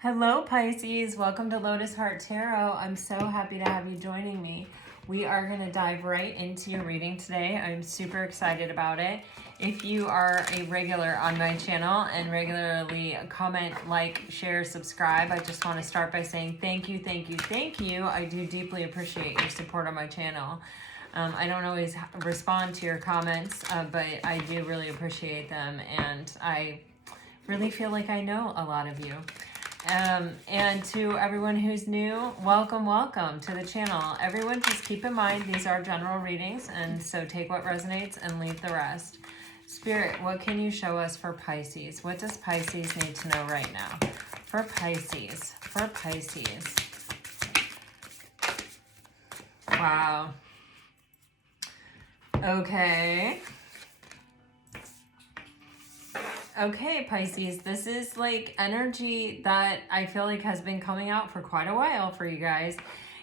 Hello Pisces, welcome to Lotus Heart Tarot. I'm so happy to have you joining me. We are going to dive right into your reading today. I'm super excited about it. If you are a regular on my channel and regularly comment, like, share, subscribe, I just want to start by saying thank you, thank you, thank you. I do deeply appreciate your support on my channel. I don't always respond to your comments, but I do really appreciate them, and I really feel like I know a lot of you. And to everyone who's new, welcome to the channel. Everyone, just keep in mind these are general readings, and so take what resonates and leave the rest. Spirit, what can you show us for Pisces? What does Pisces need to know right now? For Pisces. Wow. Okay, Pisces, this is like energy that I feel like has been coming out for quite a while for you guys.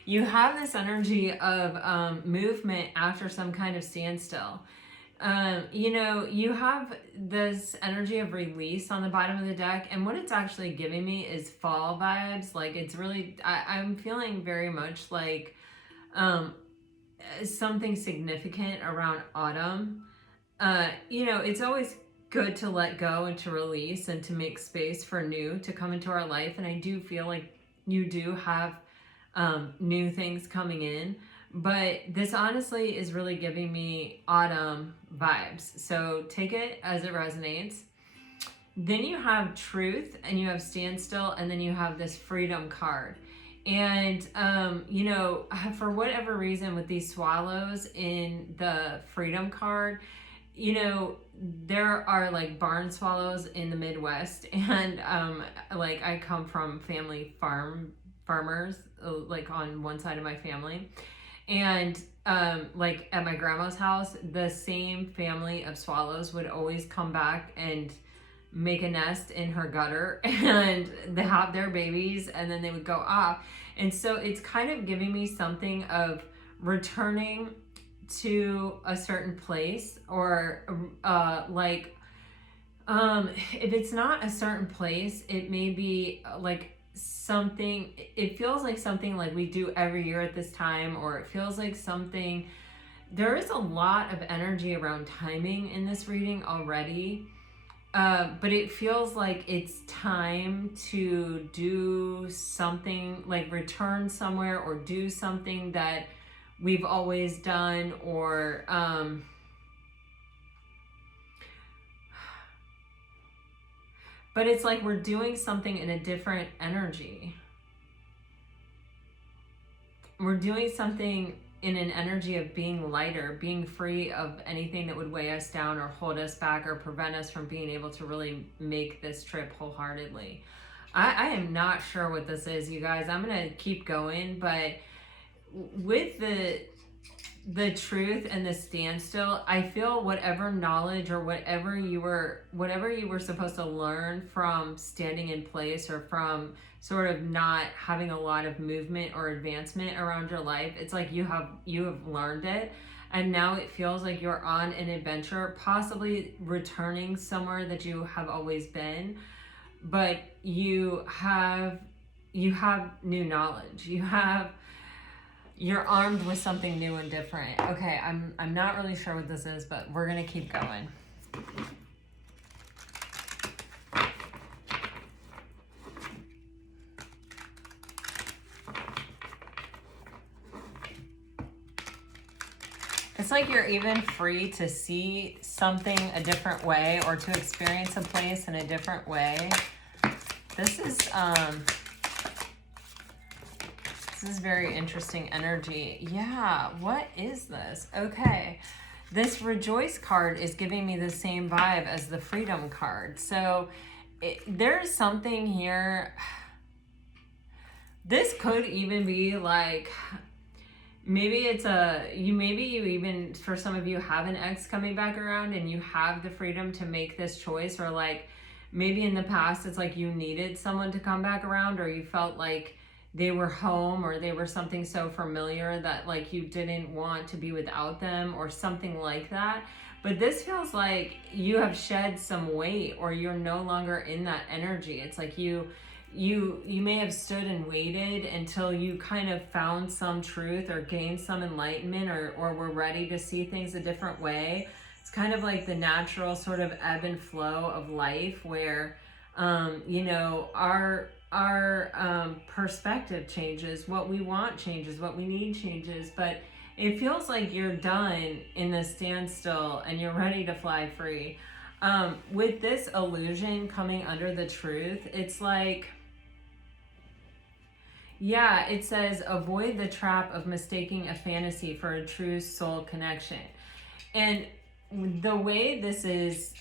You have this energy of movement after some kind of standstill. You have this energy of release on the bottom of the deck, and what it's actually giving me is fall vibes. Like, it's really, I'm feeling very much like something significant around autumn. It's always good to let go and to release and to make space for new to come into our life, and I do feel like you do have new things coming in, but this honestly is really giving me autumn vibes, so take it as it resonates. Then you have truth, and you have standstill, and then you have this freedom card. And for whatever reason with these swallows in the freedom card, there are like barn swallows in the Midwest, and like I come from farmers, like on one side of my family, and like at my grandma's house, the same family of swallows would always come back and make a nest in her gutter, and they have their babies, and then they would go off. And so it's kind of giving me something of returning to a certain place, or if it's not a certain place, it may be like something, it feels like something like we do every year at this time, or it feels like something. There is a lot of energy around timing in this reading already, but it feels like it's time to do something, like return somewhere or do something that we've always done, or but it's like we're doing something in a different energy. We're doing something in an energy of being lighter, being free of anything that would weigh us down or hold us back or prevent us from being able to really make this trip wholeheartedly. I am not sure what this is, you guys. I'm gonna keep going, but with the truth and the standstill, I feel whatever knowledge or whatever you were supposed to learn from standing in place, or from sort of not having a lot of movement or advancement around your life, it's like you have learned it, and now it feels like you're on an adventure, possibly returning somewhere that you have always been, but you have new knowledge. You're armed with something new and different. Okay, I'm not really sure what this is, but we're gonna keep going. It's like you're even free to see something a different way, or to experience a place in a different way. This is very interesting energy. Yeah, what is this? Okay, this Rejoice card is giving me the same vibe as the Freedom card. So there's something here. This could even be like, maybe you even, for some of you, have an ex coming back around, and you have the freedom to make this choice, or like maybe in the past it's like you needed someone to come back around, or you felt like they were home, or they were something so familiar that like you didn't want to be without them, or something like that. But this feels like you have shed some weight, or you're no longer in that energy. It's like you you may have stood and waited until you kind of found some truth or gained some enlightenment, or were ready to see things a different way. It's kind of like the natural sort of ebb and flow of life, where you know, our perspective changes, what we want changes, what we need changes, but it feels like you're done in the standstill and you're ready to fly free. With this illusion coming under the truth, it's like, yeah, it says, avoid the trap of mistaking a fantasy for a true soul connection. And the way this is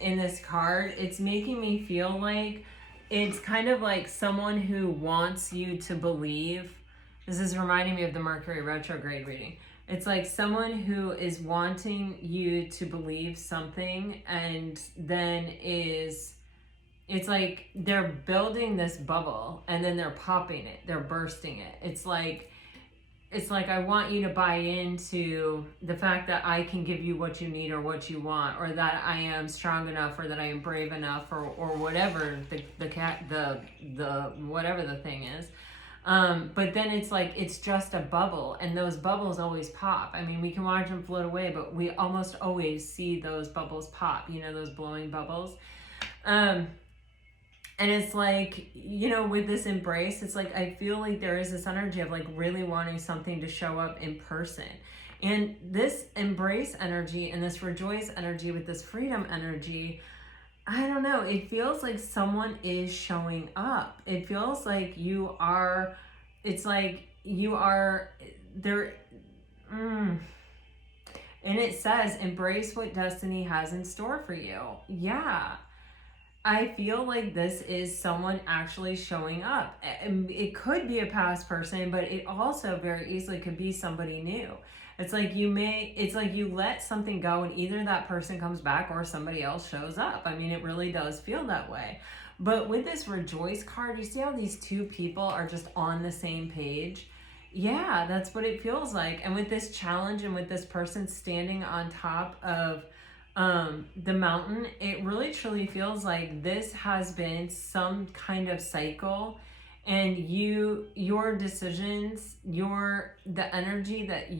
in this card, it's making me feel like it's kind of like someone who wants you to believe. This is reminding me of the Mercury retrograde reading. It's like someone who is wanting you to believe something, and then it's like they're building this bubble and then they're popping it, they're bursting it. It's like I want you to buy into the fact that I can give you what you need or what you want, or that I am strong enough, or that I am brave enough, or whatever the whatever the thing is. But then it's like, it's just a bubble, and those bubbles always pop. I mean, we can watch them float away, but we almost always see those bubbles pop, you know, those blowing bubbles. And it's like, you know, with this embrace, it's like, I feel like there is this energy of like really wanting something to show up in person. And this embrace energy and this rejoice energy with this freedom energy, I don't know, it feels like someone is showing up. It feels like you are, it's like you are there. And it says, embrace what destiny has in store for you. Yeah. I feel like this is someone actually showing up. It could be a past person, but it also very easily could be somebody new. It's like it's like you let something go and either that person comes back or somebody else shows up. I mean, it really does feel that way. But with this rejoice card, you see how these two people are just on the same page? Yeah, that's what it feels like. And with this challenge and with this person standing on top of the mountain, it really truly feels like this has been some kind of cycle, and your decisions, the energy that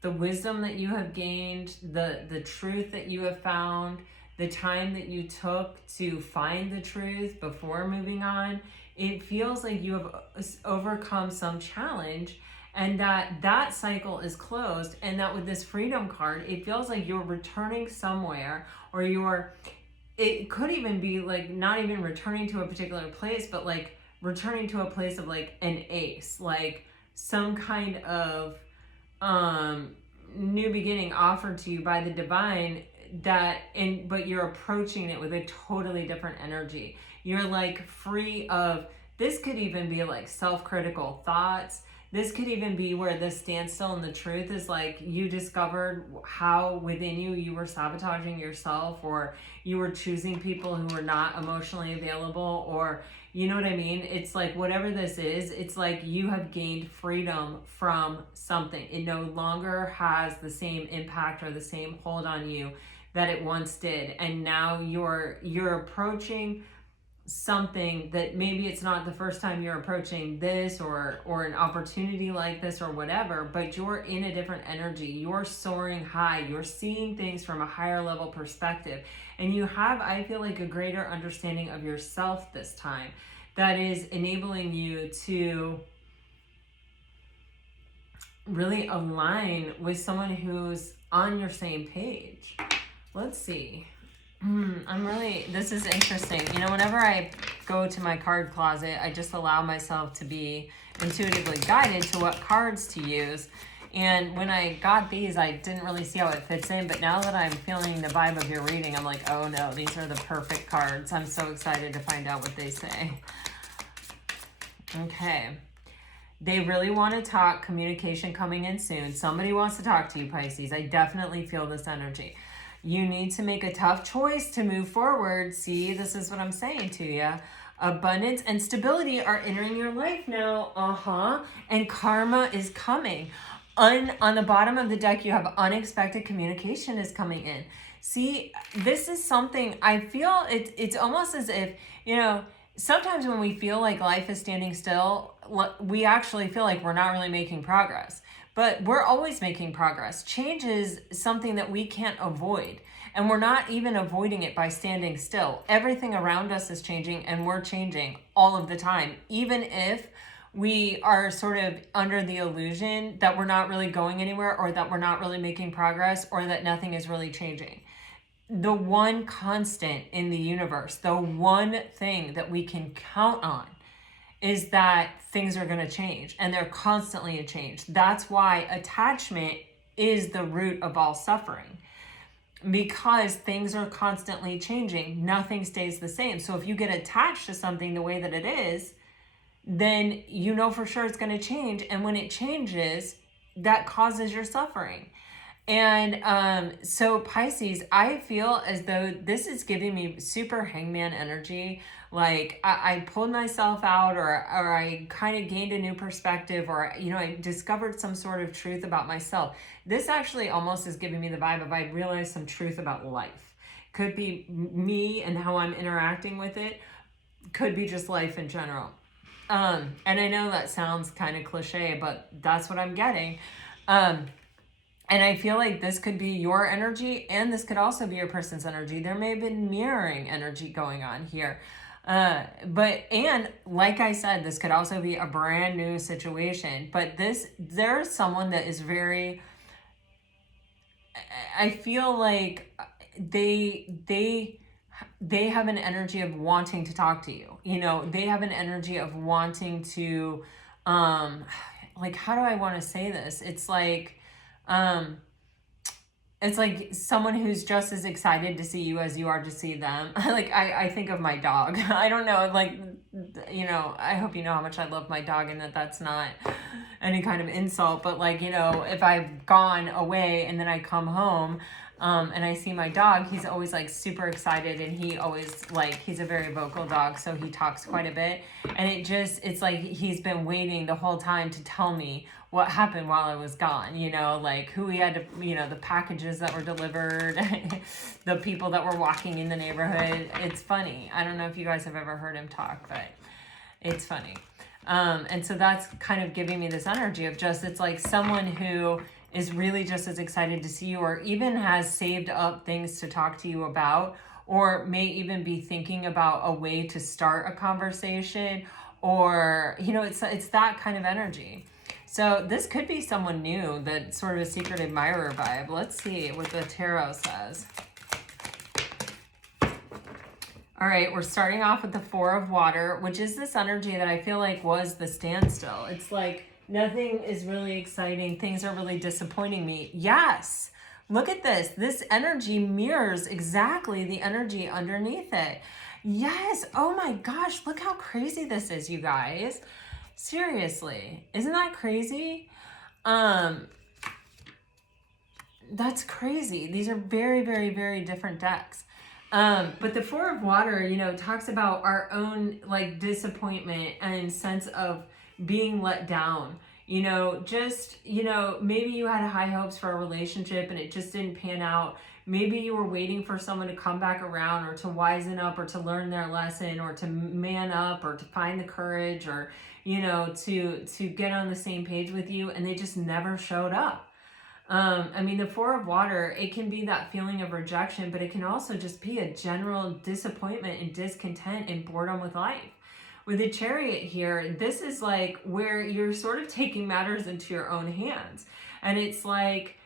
the wisdom that you have gained, the truth that you have found, the time that you took to find the truth before moving on, it feels like you have overcome some challenge, and that cycle is closed. And that with this freedom card, it feels like you're returning somewhere, or it could even be like not even returning to a particular place, but like returning to a place of like an ace, like some kind of new beginning offered to you by the divine, but you're approaching it with a totally different energy. You're like free of, this could even be like self-critical thoughts. This could even be where the standstill and the truth is like you discovered how within you were sabotaging yourself, or you were choosing people who were not emotionally available, or you know what I mean? It's like whatever this is, it's like you have gained freedom from something. It no longer has the same impact or the same hold on you that it once did. And now you're approaching something that maybe it's not the first time you're approaching this or an opportunity like this or whatever, but you're in a different energy. You're soaring high. You're seeing things from a higher level perspective. And you have, I feel like, a greater understanding of yourself this time that is enabling you to really align with someone who's on your same page. Let's see. This is interesting. You know, whenever I go to my card closet, I just allow myself to be intuitively guided to what cards to use. And when I got these, I didn't really see how it fits in. But now that I'm feeling the vibe of your reading, I'm like, oh no, these are the perfect cards. I'm so excited to find out what they say. Okay. They really want to talk, communication coming in soon. Somebody wants to talk to you, Pisces. I definitely feel this energy. You need to make a tough choice to move forward. See, this is what I'm saying to you. Abundance and stability are entering your life now. And karma is coming. On the bottom of the deck, you have unexpected communication is coming in. See, this is something I feel it's almost as if, sometimes when we feel like life is standing still, we actually feel like we're not really making progress. But we're always making progress. Change is something that we can't avoid. And we're not even avoiding it by standing still. Everything around us is changing, and we're changing all of the time. Even if we are sort of under the illusion that we're not really going anywhere, or that we're not really making progress, or that nothing is really changing. The one constant in the universe, the one thing that we can count on, is that things are going to change, and they're constantly a change. That's why attachment is the root of all suffering, because things are constantly changing. Nothing stays the same. So if you get attached to something the way that it is, then you know for sure it's going to change. And when it changes, that causes your suffering. And so Pisces, I feel as though this is giving me super hangman energy. Like I pulled myself out, or I kind of gained a new perspective, or, I discovered some sort of truth about myself. This actually almost is giving me the vibe of I realized some truth about life. Could be me and how I'm interacting with it. Could be just life in general. And I know that sounds kind of cliche, but that's what I'm getting. And I feel like this could be your energy, and this could also be your person's energy. There may have been mirroring energy going on here. And like I said, this could also be a brand new situation. But there's someone that is very, I feel like they have an energy of wanting to talk to you. They have an energy of wanting to, like, how do I want to say this? It's like someone who's just as excited to see you as you are to see them. Like, I think of my dog. I don't know, like, I hope you know how much I love my dog, and that's not any kind of insult, but like, if I've gone away and then I come home, and I see my dog, he's always like super excited, and he always, like, he's a very vocal dog, so he talks quite a bit, and it's like he's been waiting the whole time to tell me what happened while I was gone, like who he had to, the packages that were delivered, the people that were walking in the neighborhood. It's funny. I don't know if you guys have ever heard him talk, but it's funny. And so that's kind of giving me this energy of just, it's like someone who is really just as excited to see you, or even has saved up things to talk to you about, or may even be thinking about a way to start a conversation, or, it's that kind of energy. So this could be someone new, that sort of a secret admirer vibe. Let's see what the tarot says. All right, we're starting off with the Four of Water, which is this energy that I feel like was the standstill. It's like nothing is really exciting. Things are really disappointing me. Yes, look at this. This energy mirrors exactly the energy underneath it. Yes, oh my gosh, look how crazy this is, you guys. Seriously, isn't that crazy? That's crazy. These are very, very, very different decks. But the Four of Water, talks about our own like disappointment and sense of being let down. Maybe you had high hopes for a relationship and it just didn't pan out. Maybe you were waiting for someone to come back around, or to wisen up, or to learn their lesson, or to man up, or to find the courage, or, to get on the same page with you, and they just never showed up. The Four of Water, it can be that feeling of rejection, but it can also just be a general disappointment and discontent and boredom with life. With the Chariot here, this is like where you're sort of taking matters into your own hands. And it's like,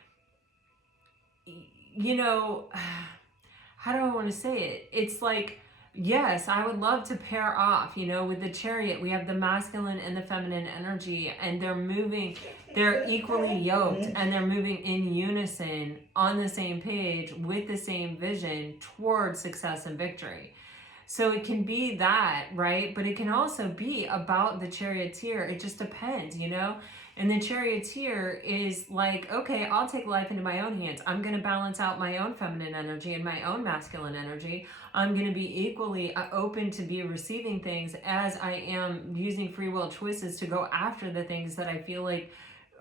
how do I want to say it? It's like, yes, I would love to pair off, with the Chariot, we have the masculine and the feminine energy, and they're equally yoked, and they're moving in unison on the same page with the same vision towards success and victory. So it can be that, right? But it can also be about the Charioteer. It just depends, And the Charioteer is like, okay, I'll take life into my own hands. I'm going to balance out my own feminine energy and my own masculine energy. I'm going to be equally open to be receiving things, as I am using free will choices to go after the things that I feel like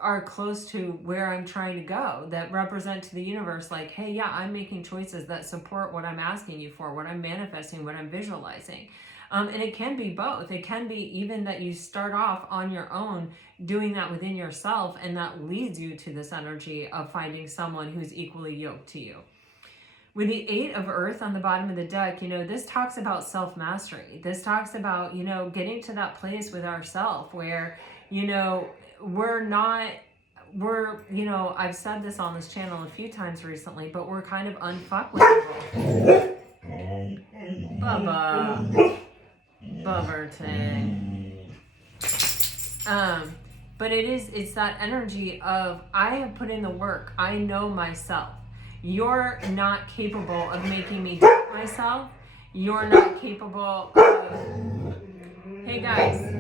are close to where I'm trying to go, that represent to the universe like, hey, yeah, I'm making choices that support what I'm asking you for, what I'm manifesting, what I'm visualizing. And it can be both. It can be even that you start off on your own doing that within yourself, and that leads you to this energy of finding someone who's equally yoked to you. With the 8 of Earth on the bottom of the deck, this talks about self-mastery. This talks about, getting to that place with ourselves where, I've said this on this channel a few times recently, but we're kind of unfuckable. Bubba. Bubberton. But it's that energy of, I have put in the work. I know myself. You're not capable of making me doubt myself. You're not capable of... Hey guys,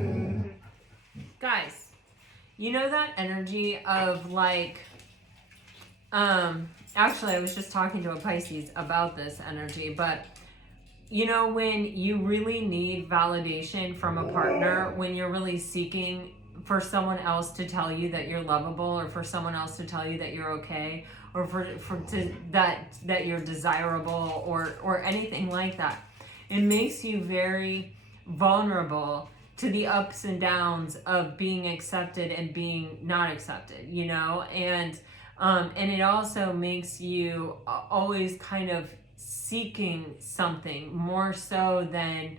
that energy of like, actually I was just talking to a Pisces about this energy, but when you really need validation from a partner, when you're really seeking for someone else to tell you that you're lovable, or for someone else to tell you that you're okay, or that you're desirable, or anything like that, it makes you very vulnerable to the ups and downs of being accepted and being not accepted, and it also makes you always kind of seeking something more so than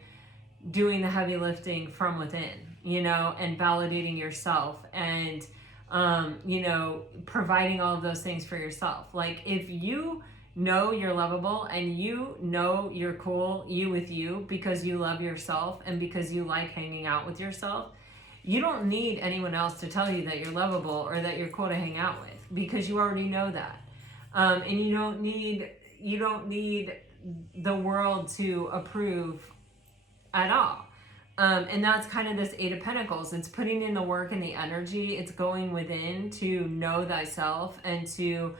doing the heavy lifting from within, and validating yourself, and providing all of those things for yourself. Like, if you know you're lovable and you're cool, you with you, because you love yourself and because you like hanging out with yourself, you don't need anyone else to tell you that you're lovable or that you're cool to hang out with, because you already know that. And you don't need the world to approve at all. And that's kind of this 8 of Pentacles. It's putting in the work and the energy. It's going within to know thyself, and to,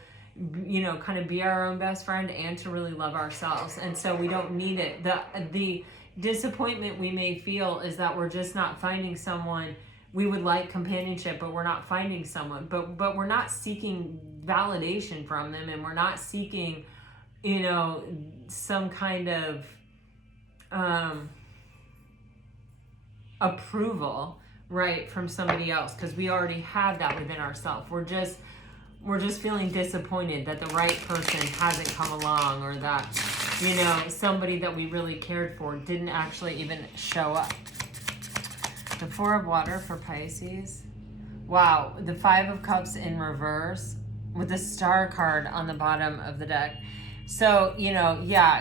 kind of be our own best friend, and to really love ourselves. And so we don't need it. The disappointment we may feel is that we're just not finding someone. We would like companionship, but we're not finding someone. But we're not seeking validation from them, and we're not seeking, some kind of approval, right, from somebody else, because we already have that within ourselves. We're just feeling disappointed that the right person hasn't come along, or that, somebody that we really cared for didn't actually even show up. The 4 of Water for Pisces. Wow, the 5 of Cups in reverse with the Star card on the bottom of the deck. So,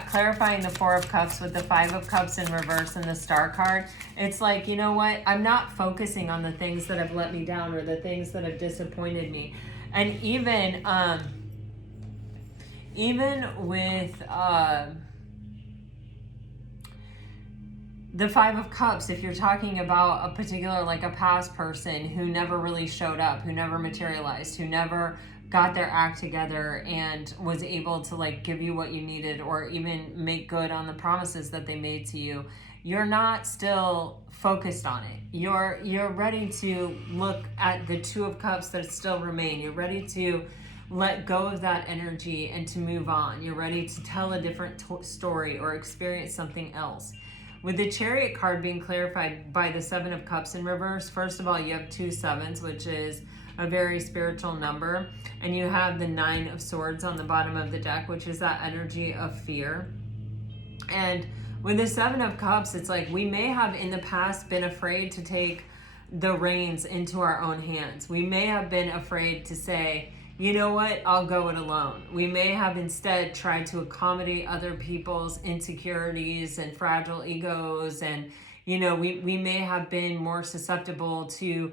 clarifying the 4 of Cups with the 5 of Cups in reverse and the Star card. It's like, you know what? I'm not focusing on the things that have let me down, or the things that have disappointed me. And even with the 5 of Cups, if you're talking about a particular, like a past person who never really showed up, who never materialized, who never got their act together and was able to like give you what you needed, or even make good on the promises that they made to you, you're not still focused on it. You're ready to look at the 2 of Cups that still remain. You're ready to let go of that energy and to move on. You're ready to tell a different story or experience something else. With the Chariot card being clarified by the 7 of Cups in reverse, first of all, you have 2 sevens, which is a very spiritual number. And you have the 9 of Swords on the bottom of the deck, which is that energy of fear. And with the 7 of Cups, it's like we may have in the past been afraid to take the reins into our own hands. We may have been afraid to say, you know what, I'll go it alone. We may have instead tried to accommodate other people's insecurities and fragile egos. And, we may have been more susceptible to,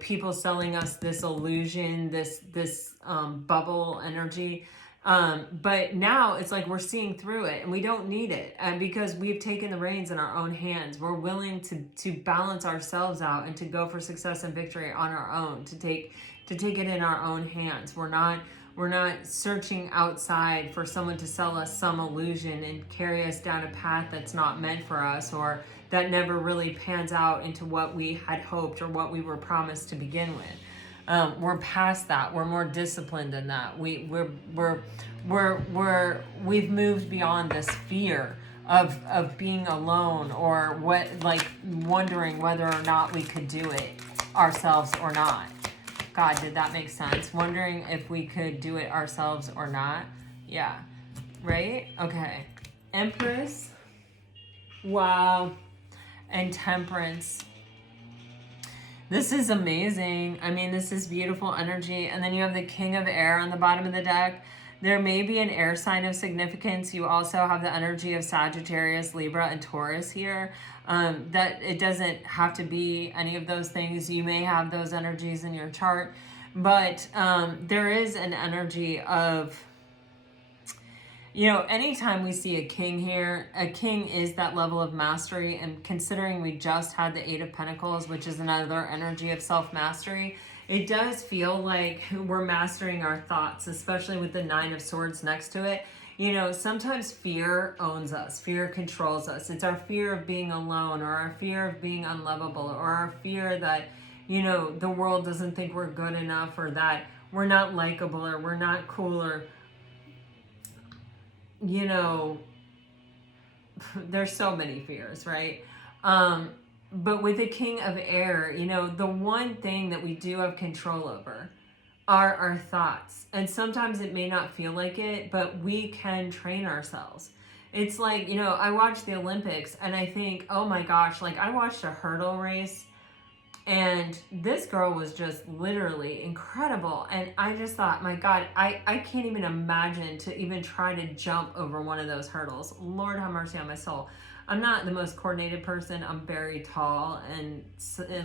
people selling us this illusion, this bubble energy. But now it's like we're seeing through it, and we don't need it. And because we've taken the reins in our own hands, we're willing to balance ourselves out and to go for success and victory on our own, to take it in our own hands. We're not searching outside for someone to sell us some illusion and carry us down a path that's not meant for us, or that never really pans out into what we had hoped or what we were promised to begin with. We're past that. We're more disciplined than that. We've moved beyond this fear of being alone, or what, like wondering whether or not we could do it ourselves or not. God, did that make sense? Wondering if we could do it ourselves or not. Yeah. Right? Okay. Empress. Wow. And Temperance. This is amazing. I mean, this is beautiful energy. And then you have the King of Air on the bottom of the deck. There may be an air sign of significance. You also have the energy of Sagittarius, Libra, and Taurus here. That it doesn't have to be any of those things. You may have those energies in your chart. But there is an energy of, you know, anytime we see a king here, a king is that level of mastery. And considering we just had the Eight of Pentacles, which is another energy of self-mastery, it does feel like we're mastering our thoughts, especially with the Nine of Swords next to it. You know, sometimes fear owns us. Fear controls us. It's our fear of being alone, or our fear of being unlovable, or our fear that, you know, the world doesn't think we're good enough, or that we're not likable, or we're not cool, or, you know, there's so many fears, right? But with the King of Air, you know, the one thing that we do have control over are our thoughts. And sometimes it may not feel like it, but we can train ourselves. It's like, you know, I watch the Olympics and I think, oh my gosh, like I watched a hurdle race and this girl was just literally incredible. And I just thought, my God, I can't even imagine to even try to jump over one of those hurdles. Lord have mercy on my soul. I'm not the most coordinated person. I'm very tall, and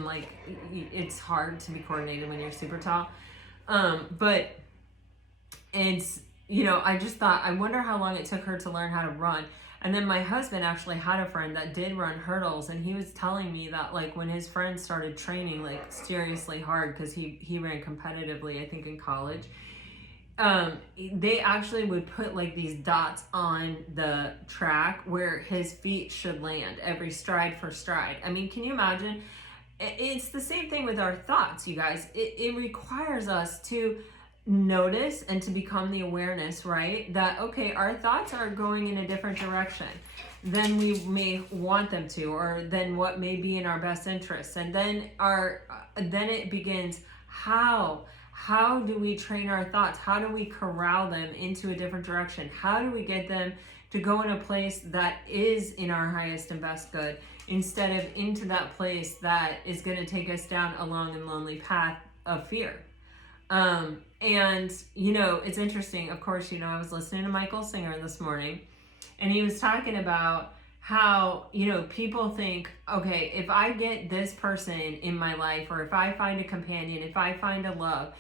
like it's hard to be coordinated when you're super tall. But it's, you know, I just thought, I wonder how long it took her to learn how to run. And then my husband actually had a friend that did run hurdles, and he was telling me that like when his friends started training like seriously hard, because he ran competitively, I think in college, they actually would put like these dots on the track where his feet should land every stride for stride. I mean, can you imagine? It's the same thing with our thoughts, you guys. It requires us to notice and to become the awareness, right? That, okay, our thoughts are going in a different direction than we may want them to, or than what may be in our best interests. And then then it begins, how do we train our thoughts? How do we corral them into a different direction? How do we get them to go in a place that is in our highest and best good, instead of into that place that is going to take us down a long and lonely path of fear? And, you know, it's interesting. Of course, you know, I was listening to Michael Singer this morning, and he was talking about how, you know, people think, okay, if I get this person in my life, or if I find a companion, if I find a love,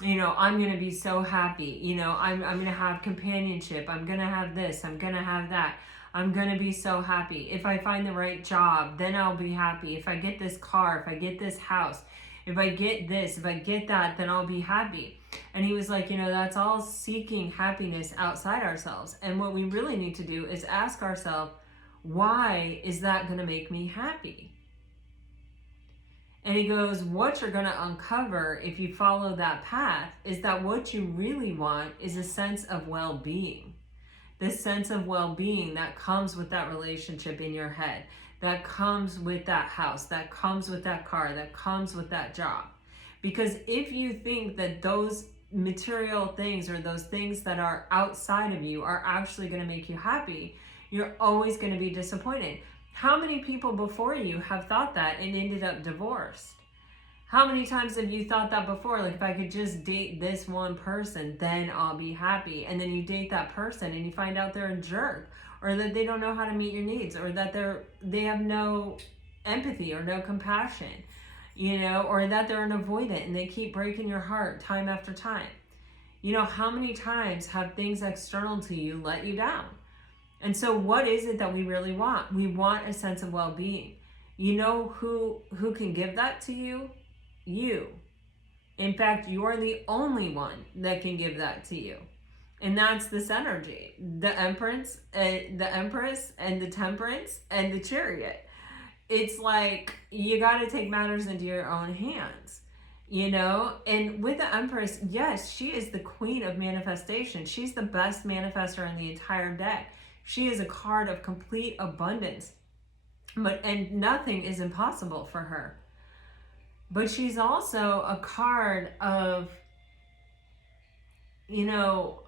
you know, I'm going to be so happy. You know, I'm going to have companionship. I'm going to have this. I'm going to have that. I'm going to be so happy. If I find the right job, then I'll be happy. If I get this car, if I get this house, if I get this, if I get that, then I'll be happy. And he was like, you know, that's all seeking happiness outside ourselves. And what we really need to do is ask ourselves, why is that going to make me happy? And he goes, what you're going to uncover if you follow that path is that what you really want is a sense of well-being. This sense of well-being that comes with that relationship in your head, that comes with that house, that comes with that car, that comes with that job. Because if you think that those material things, or those things that are outside of you, are actually going to make you happy, you're always going to be disappointed. How many people before you have thought that and ended up divorced? How many times have you thought that before? Like, if I could just date this one person, then I'll be happy. And then you date that person and you find out they're a jerk, or that they don't know how to meet your needs, or that they have no empathy or no compassion, you know, or that they're an avoidant and they keep breaking your heart time after time. You know, how many times have things external to you let you down? And so what is it that we really want? We want a sense of well-being. You know who can give that to you? You. In fact, you are the only one that can give that to you. And that's this energy. The Empress, and the Temperance, and the Chariot. It's like, you got to take matters into your own hands. you know? And with the Empress, yes, she is the queen of manifestation. She's the best manifester in the entire deck. She is a card of complete abundance, and nothing is impossible for her. But she's also a card of, you know,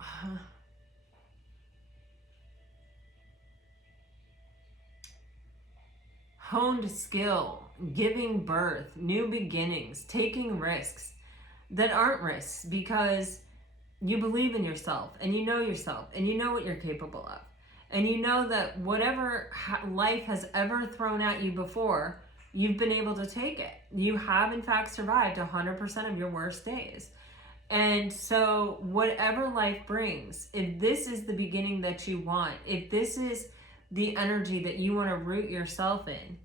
honed skill, giving birth, new beginnings, taking risks that aren't risks because you believe in yourself and you know what you're capable of. And you know that whatever life has ever thrown at you before, you've been able to take it. You have, in fact, survived 100% of your worst days. And so whatever life brings, if this is the beginning that you want, if this is the energy that you want to root yourself in,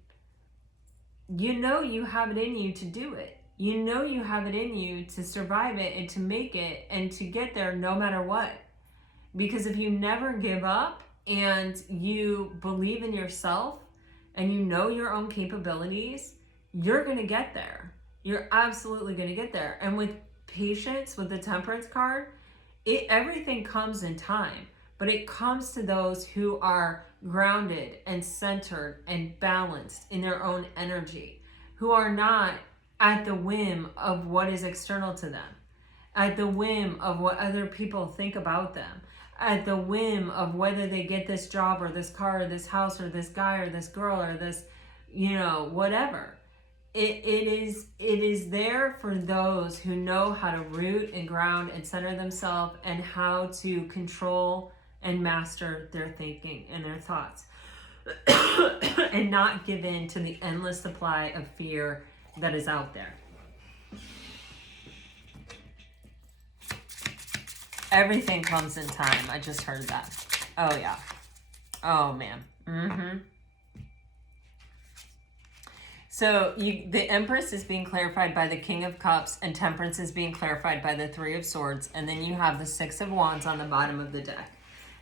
you know you have it in you to do it. You know you have it in you to survive it and to make it and to get there no matter what. Because if you never give up and you believe in yourself and you know your own capabilities, you're going to get there. You're absolutely going to get there. And with patience, with the Temperance card, everything comes in time, but it comes to those who are grounded and centered and balanced in their own energy, who are not at the whim of what is external to them, at the whim of what other people think about them, at the whim of whether they get this job or this car or this house or this guy or this girl or this, you know, whatever. It is there for those who know how to root and ground and center themselves and how to control and master their thinking and their thoughts and not give in to the endless supply of fear that is out there. Everything comes in time. I just heard that. Oh yeah. Oh man. So the Empress is being clarified by the King of Cups, and Temperance is being clarified by the Three of Swords, and then you have the Six of Wands on the bottom of the deck.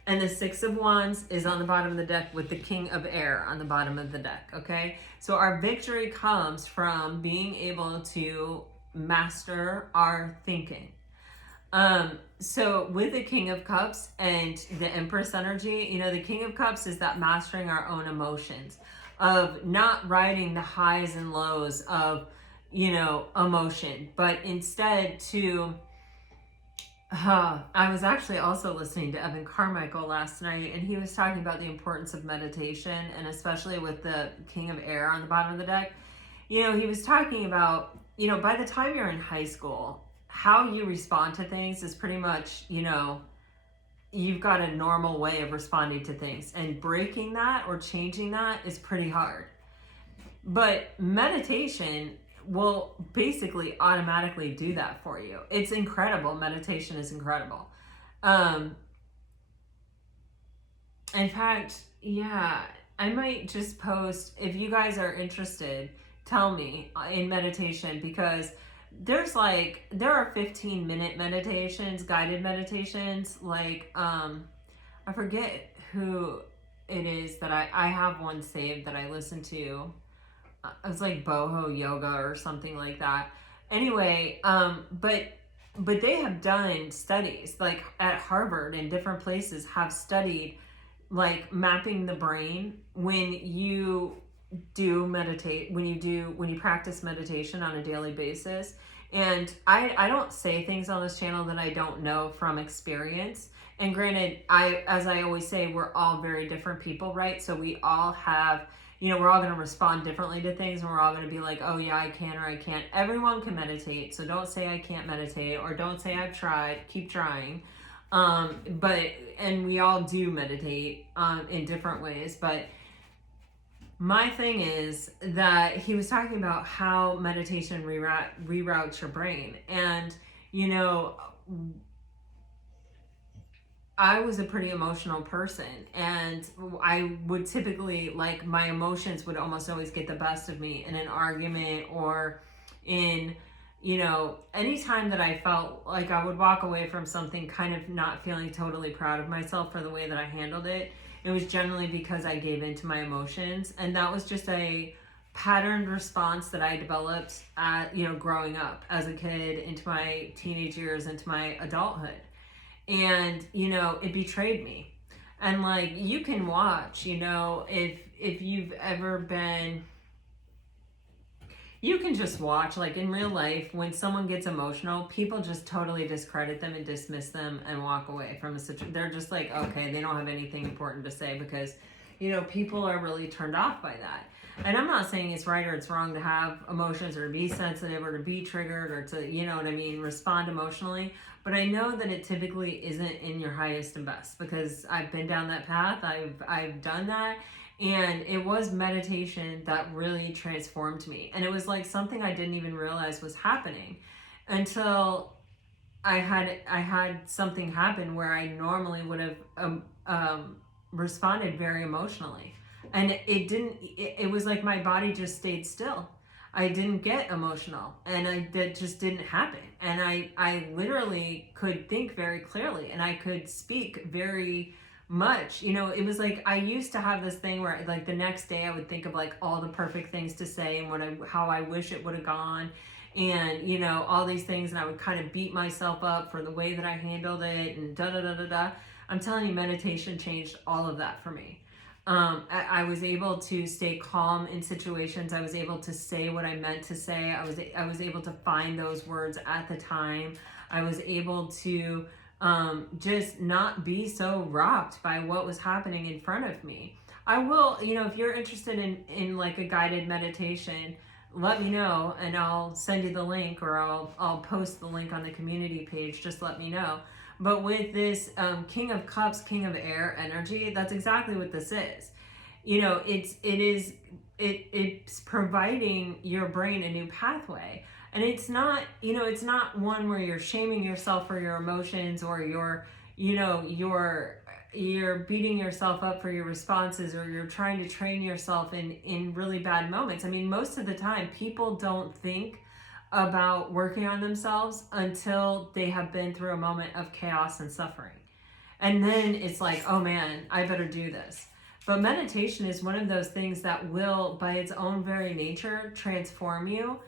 And the Six of Wands is on the bottom of the deck with the King of Air on the bottom of the deck, okay? So our victory comes from being able to master our thinking. So with the King of Cups and the Empress energy, you know, the King of Cups is that mastering our own emotions, of not riding the highs and lows of, you know, emotion, but instead to, I was actually also listening to Evan Carmichael last night, and he was talking about the importance of meditation, and especially with the King of Air on the bottom of the deck. You know, he was talking about, you know, by the time you're in high school, how you respond to things is pretty much, you know, you've got a normal way of responding to things, and breaking that or changing that is pretty hard. But meditation will basically automatically do that for you. It's incredible. Meditation is incredible. In fact, yeah, I might just post, if you guys are interested, tell me in meditation, because there are 15-minute meditations, guided meditations, like I forget who it is that I have one saved that I listen to. It's like boho yoga or something like that. Anyway, but they have done studies, like at Harvard and different places have studied like mapping the brain when you meditate, when you practice meditation on a daily basis. And I don't say things on this channel that I don't know from experience. And granted, as I always say, we're all very different people, right? So we all have, you know, we're all going to respond differently to things, and we're all going to be like, oh yeah, I can or I can't. Everyone can meditate, so don't say I can't meditate, or don't say I've tried. Keep trying. And we all do meditate in different ways. But my thing is that he was talking about how meditation reroutes your brain. And, you know, I was a pretty emotional person, and I would typically, like, my emotions would almost always get the best of me in an argument, or in, you know, anytime that I felt like I would walk away from something kind of not feeling totally proud of myself for the way that I handled it. It was generally because I gave in to my emotions, and that was just a patterned response that I developed at, growing up as a kid, into my teenage years, into my adulthood. And, it betrayed me. And like, you can watch, if you've ever been, you can just watch, like in real life, when someone gets emotional, people just totally discredit them and dismiss them and walk away from a situation. They're just like, okay, they don't have anything important to say, because, people are really turned off by that. And I'm not saying it's right or it's wrong to have emotions or to be sensitive or to be triggered or to, respond emotionally. But I know that it typically isn't in your highest and best, because I've been down that path. I've done that. And it was meditation that really transformed me. And it was like something I didn't even realize was happening until I had something happen where I normally would have responded very emotionally. And it was like my body just stayed still. I didn't get emotional, and that just didn't happen. And I literally could think very clearly, and I could speak very much. It was like I used to have this thing where like the next day I would think of like all the perfect things to say and how I wish it would have gone, and all these things, and I would kind of beat myself up for the way that I handled it, and da da da da da. I'm telling you, meditation changed all of that for me. I was able to stay calm in situations. I was able to say what I meant to say. I was able to find those words at the time. I was able to just not be so rocked by what was happening in front of me. I will, if you're interested in like a guided meditation, let me know and I'll send you the link, or I'll post the link on the community page. Just let me know. But with this King of Cups, King of Air energy, that's exactly what this is. It's providing your brain a new pathway. And it's not one where you're shaming yourself for your emotions, or you're beating yourself up for your responses, or you're trying to train yourself in really bad moments. I mean, most of the time, people don't think about working on themselves until they have been through a moment of chaos and suffering. And then it's like, oh man, I better do this. But meditation is one of those things that will, by its own very nature, transform you,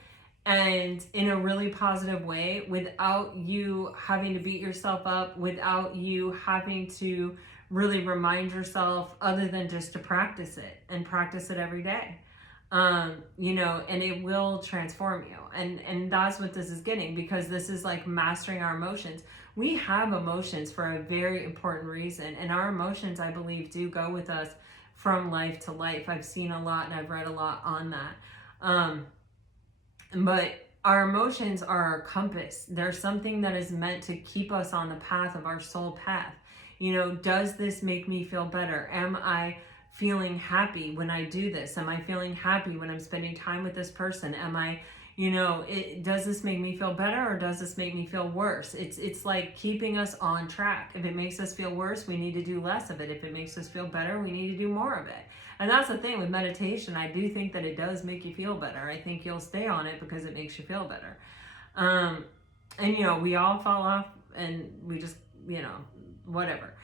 and in a really positive way, without you having to beat yourself up, without you having to really remind yourself, other than just to practice it and practice it every day. And it will transform you. And that's what this is getting, because this is like mastering our emotions. We have emotions for a very important reason. And our emotions, I believe, do go with us from life to life. I've seen a lot and I've read a lot on that. But our emotions are our compass. They're something that is meant to keep us on the path of our soul path. Does this make me feel better? Am I feeling happy when I do this? Am I feeling happy when I'm spending time with this person? Am I, does this make me feel better, or does this make me feel worse? It's like keeping us on track. If it makes us feel worse, we need to do less of it. If it makes us feel better, we need to do more of it. And that's the thing with meditation. I do think that it does make you feel better. I think you'll stay on it because it makes you feel better. And we all fall off, and we just, whatever.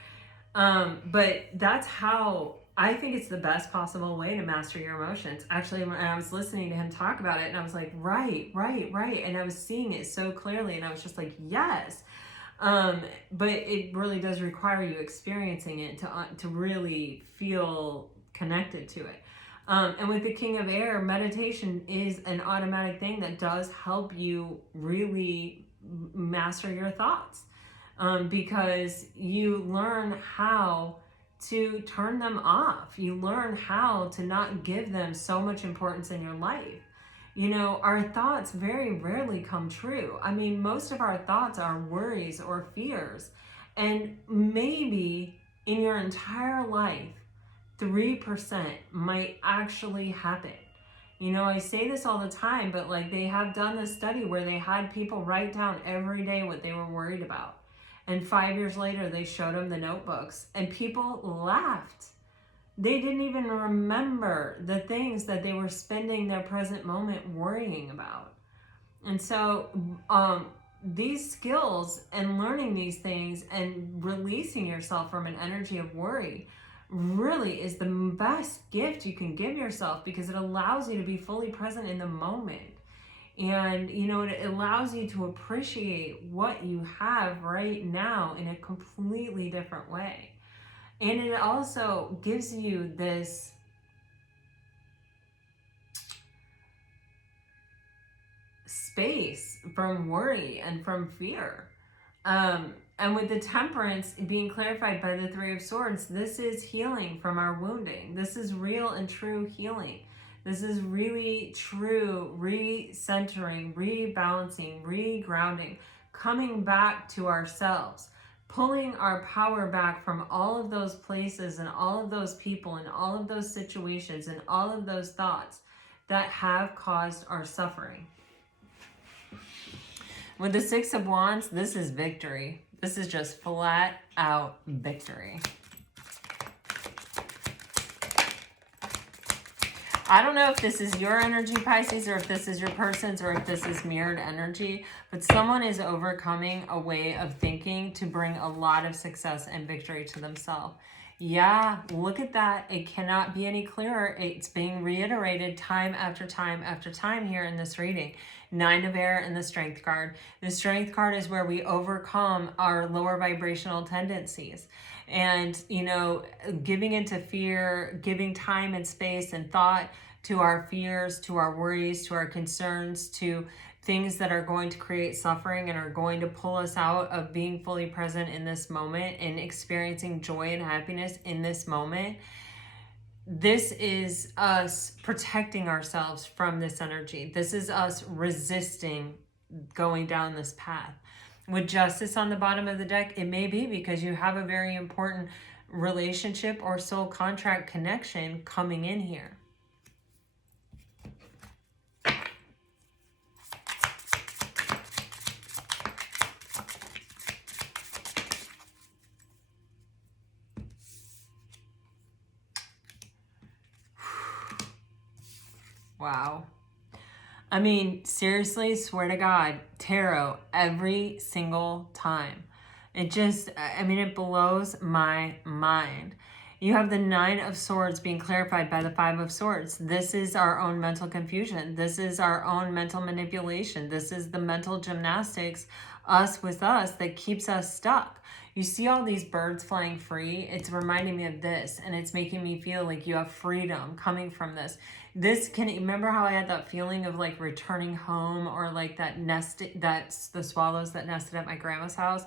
But that's how I think it's the best possible way to master your emotions. Actually, when I was listening to him talk about it, and I was like, right. And I was seeing it so clearly, and I was just like, yes. But it really does require you experiencing it to really feel connected to it. And with the King of Air, meditation is an automatic thing that does help you really master your thoughts, because you learn how to turn them off. You learn how to not give them so much importance in your life. Our thoughts very rarely come true. I mean, most of our thoughts are worries or fears. And maybe in your entire life, 3% might actually happen. I say this all the time, but like, they have done this study where they had people write down every day what they were worried about. And 5 years later, they showed them the notebooks, and people laughed. They didn't even remember the things that they were spending their present moment worrying about. And so these skills and learning these things and releasing yourself from an energy of worry really is the best gift you can give yourself, because it allows you to be fully present in the moment. And, you know, it allows you to appreciate what you have right now in a completely different way. And it also gives you this space from worry and from fear. And with the temperance being clarified by the Three of Swords, this is healing from our wounding. This is real and true healing. This is really true re-centering, rebalancing, re-grounding, coming back to ourselves, pulling our power back from all of those places and all of those people and all of those situations and all of those thoughts that have caused our suffering. With the Six of Wands, this is victory. This is just flat out victory. I don't know if this is your energy, Pisces, or if this is your person's, or if this is mirrored energy, but someone is overcoming a way of thinking to bring a lot of success and victory to themselves. Yeah, look at that. It cannot be any clearer. It's being reiterated time after time after time here in this reading. Nine of Air and the Strength card. The Strength card is where we overcome our lower vibrational tendencies. And, you know, giving into fear, giving time and space and thought to our fears, to our worries, to our concerns, to things that are going to create suffering and are going to pull us out of being fully present in this moment and experiencing joy and happiness in this moment. This is us protecting ourselves from this energy. This is us resisting going down this path. With Justice on the bottom of the deck, it may be because you have a very important relationship or soul contract connection coming in here. Wow. I mean, seriously, swear to God, tarot every single time. It just, I mean, it blows my mind. You have the Nine of Swords being clarified by the Five of Swords. This is our own mental confusion. This is our own mental manipulation. This is the mental gymnastics, us with us, that keeps us stuck. You see all these birds flying free? It's reminding me of this, and it's making me feel like you have freedom coming from this. This can, remember how I had that feeling of like returning home, or like that that's the swallows that nested at my grandma's house.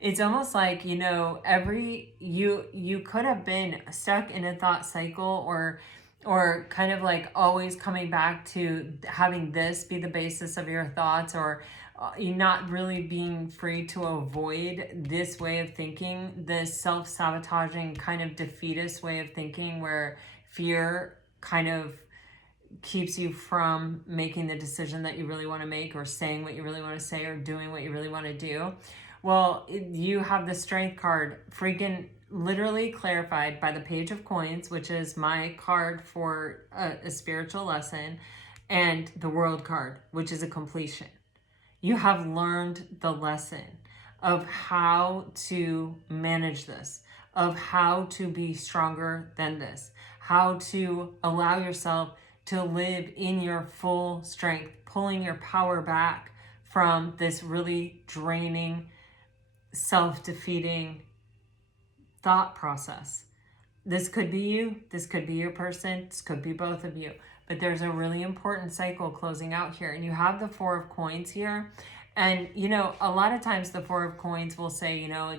It's almost like, you know, you could have been stuck in a thought cycle, or kind of like always coming back to having this be the basis of your thoughts, or you're not really being free to avoid this way of thinking, this self-sabotaging kind of defeatist way of thinking, where fear kind of keeps you from making the decision that you really want to make, or saying what you really want to say, or doing what you really want to do. Well, you have the Strength card freaking literally clarified by the Page of Coins, which is my card for a spiritual lesson, and the World card, which is a completion. You have learned the lesson of how to manage this, of how to be stronger than this, how to allow yourself to live in your full strength, pulling your power back from this really draining, self-defeating thought process. This could be you, this could be your person, this could be both of you. But there's a really important cycle closing out here. And you have the Four of Coins here. And, you know, a lot of times the Four of Coins will say, you know,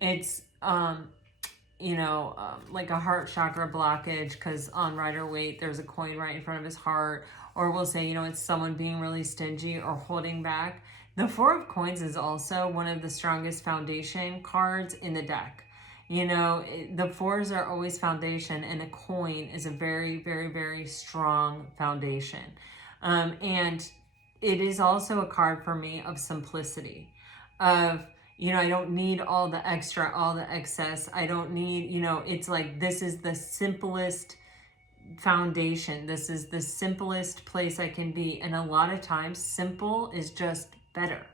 it's like a heart chakra blockage, because on Rider-Waite, there's a coin right in front of his heart. Or we'll say, you know, it's someone being really stingy or holding back. The Four of Coins is also one of the strongest foundation cards in the deck. You know, the fours are always foundation, and a coin is a very, very, very strong foundation. And it is also a card for me of simplicity, of, you know, I don't need all the extra, all the excess. I don't need, you know, it's like, this is the simplest foundation. This is the simplest place I can be. And a lot of times, simple is just better.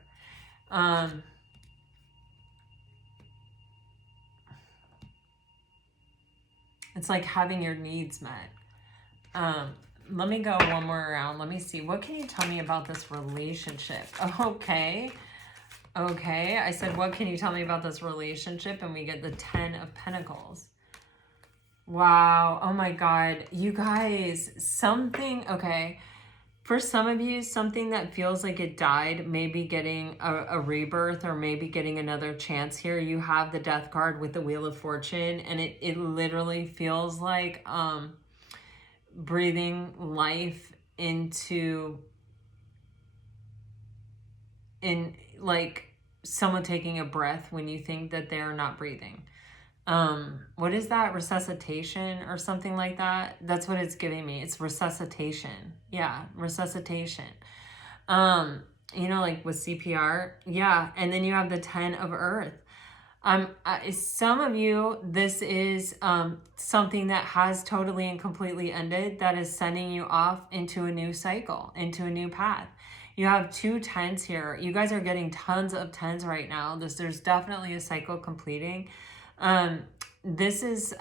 It's like having your needs met. Let me go one more round. Let me see. What can you tell me about this relationship? Okay. Okay. I said, what can you tell me about this relationship? And we get the 10 of Pentacles. Wow. Oh my God. You guys, something, okay. For some of you, something that feels like it died, maybe getting a rebirth or maybe getting another chance here. You have the Death card with the Wheel of Fortune, and it literally feels like breathing life into, like someone taking a breath when you think that they're not breathing. What is that? Resuscitation or something like that? That's what it's giving me. It's resuscitation. Yeah, resuscitation. You know, like with CPR. Yeah, and then you have the 10 of Earth. Some of you, this is something that has totally and completely ended, that is sending you off into a new cycle, into a new path. You have 2 10s here. You guys are getting tons of 10s right now. There's definitely a cycle completing. This is,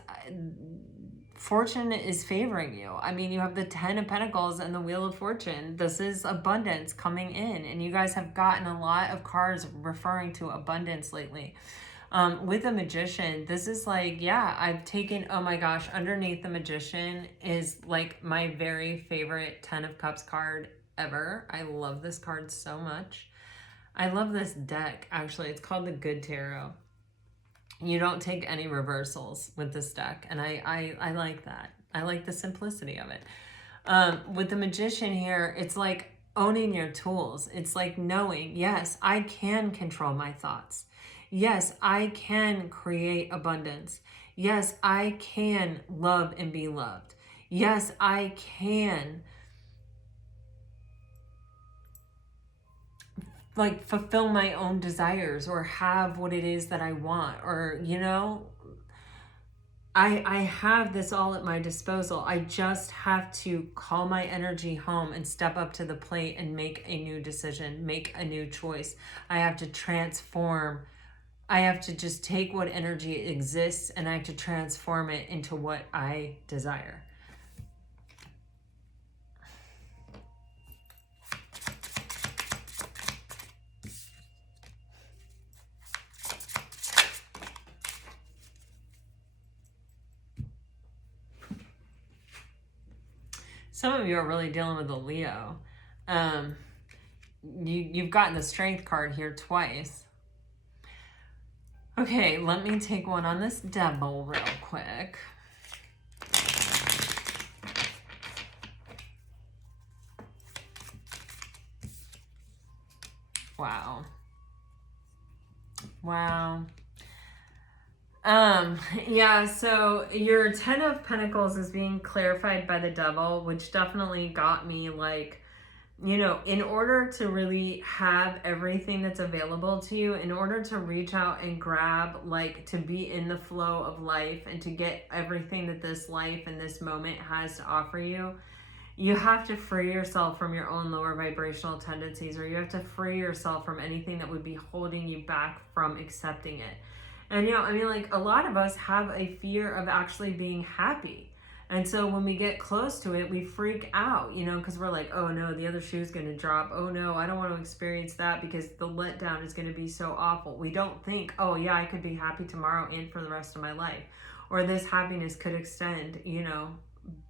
fortune is favoring you. I mean, you have the 10 of Pentacles and the Wheel of Fortune. This is abundance coming in, and you guys have gotten a lot of cards referring to abundance lately. With the Magician, this is like, yeah, I've taken, oh my gosh, underneath the Magician is like my very favorite 10 of Cups card ever. I love this card so much. I love this deck, actually. It's called the Good Tarot. You don't take any reversals with this deck, and I like that. I like the simplicity of it. With the Magician here, it's like owning your tools. It's like knowing, yes, I can control my thoughts. Yes, I can create abundance. Yes, I can love and be loved. Yes, I can like fulfill my own desires or have what it is that I want, or, you know, I have this all at my disposal. I just have to call my energy home and step up to the plate and make a new decision, make a new choice. I have to transform. I have to just take what energy exists and I have to transform it into what I desire. Some of you are really dealing with a Leo. You've gotten the Strength card here twice. Okay, let me take one on this Devil real quick. Wow. Wow. Yeah, so your 10 of Pentacles is being clarified by the Devil, which definitely got me like, you know, in order to really have everything that's available to you, in order to reach out and grab, like to be in the flow of life and to get everything that this life and this moment has to offer you, you have to free yourself from your own lower vibrational tendencies, or you have to free yourself from anything that would be holding you back from accepting it. And, you know, I mean, like a lot of us have a fear of actually being happy. And so when we get close to it, we freak out, you know, because we're like, oh no, the other shoe's going to drop. Oh no, I don't want to experience that because the letdown is going to be so awful. We don't think, oh yeah, I could be happy tomorrow and for the rest of my life. Or this happiness could extend, you know,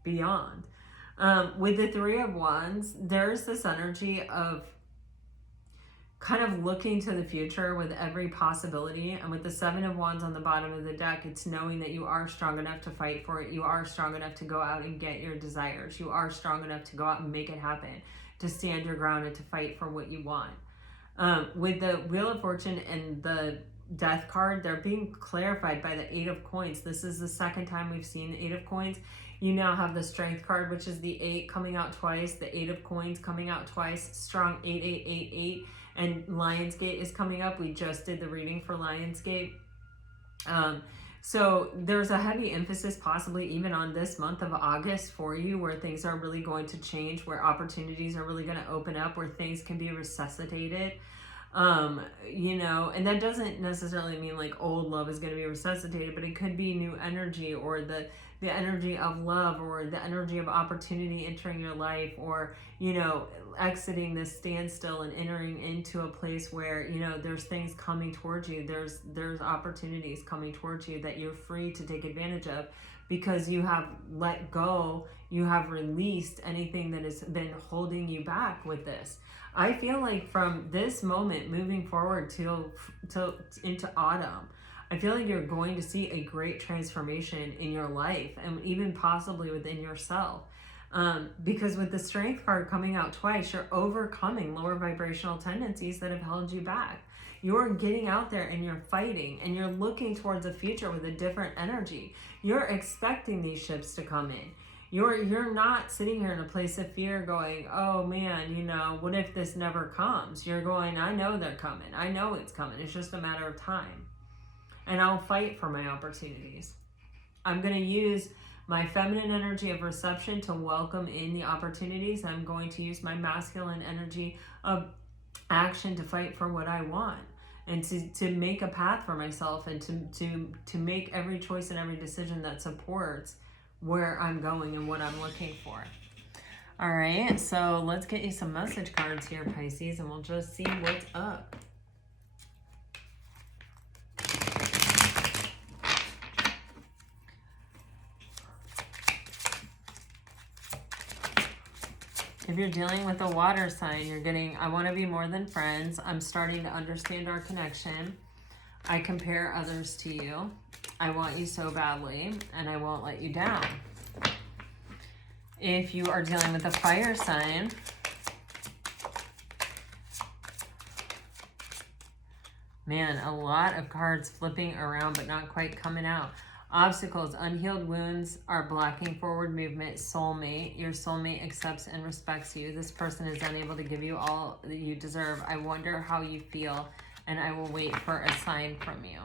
beyond. With the 3 of Wands, there's this energy of kind of looking to the future with every possibility. And with the 7 of Wands on the bottom of the deck, it's knowing that you are strong enough to fight for it. You are strong enough to go out and get your desires. You are strong enough to go out and make it happen, to stand your ground and to fight for what you want. With the Wheel of Fortune and the Death card, they're being clarified by the 8 of Coins. This is the second time we've seen the 8 of Coins. You now have the Strength card, which is the 8 coming out twice, the 8 of Coins coming out twice, strong 8888, and Lionsgate is coming up. We just did the reading for Lionsgate. So there's a heavy emphasis possibly even on this month of August for you, where things are really going to change, where opportunities are really going to open up, where things can be resuscitated. You know, and that doesn't necessarily mean like old love is going to be resuscitated, but it could be new energy, or the the energy of love or the energy of opportunity entering your life, or, you know, exiting this standstill and entering into a place where, you know, there's things coming towards you. There's opportunities coming towards you that you're free to take advantage of, because you have let go, you have released anything that has been holding you back with this. I feel like from this moment moving forward to into autumn, I feel like you're going to see a great transformation in your life, and even possibly within yourself. Because with the Strength card coming out twice, you're overcoming lower vibrational tendencies that have held you back. You're getting out there and you're fighting, and you're looking towards a future with a different energy. You're expecting these shifts to come in. You're not sitting here in a place of fear going, oh man, you know, what if this never comes? You're going, I know they're coming. I know it's coming. It's just a matter of time. And I'll fight for my opportunities. I'm going to use my feminine energy of reception to welcome in the opportunities. I'm going to use my masculine energy of action to fight for what I want, and to make a path for myself, and to make every choice and every decision that supports where I'm going and what I'm looking for. All right, so let's get you some message cards here, Pisces, and we'll just see what's up. If you're dealing with a water sign, you're getting, I want to be more than friends. I'm starting to understand our connection. I compare others to you. I want you so badly, and I won't let you down. If you are dealing with a fire sign, man, a lot of cards flipping around but not quite coming out. Obstacles, unhealed wounds are blocking forward movement. Soulmate, your soulmate accepts and respects you. This person is unable to give you all that you deserve. I wonder how you feel, and I will wait for a sign from you.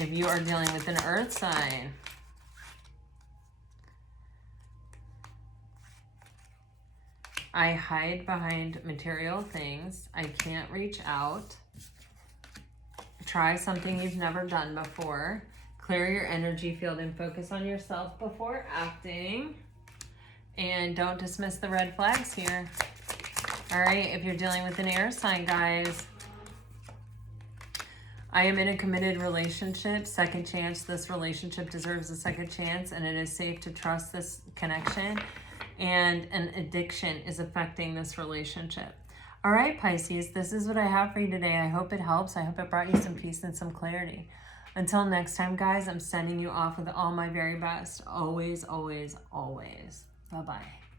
If you are dealing with an earth sign, I hide behind material things. I can't reach out. Try something you've never done before. Clear your energy field and focus on yourself before acting. And don't dismiss the red flags here. All right, if you're dealing with an air sign, guys, I am in a committed relationship. Second chance. This relationship deserves a second chance, and it is safe to trust this connection. And an addiction is affecting this relationship. All right, Pisces, this is what I have for you today. I hope it helps. I hope it brought you some peace and some clarity. Until next time, guys, I'm sending you off with all my very best. Always, always, always. Bye-bye.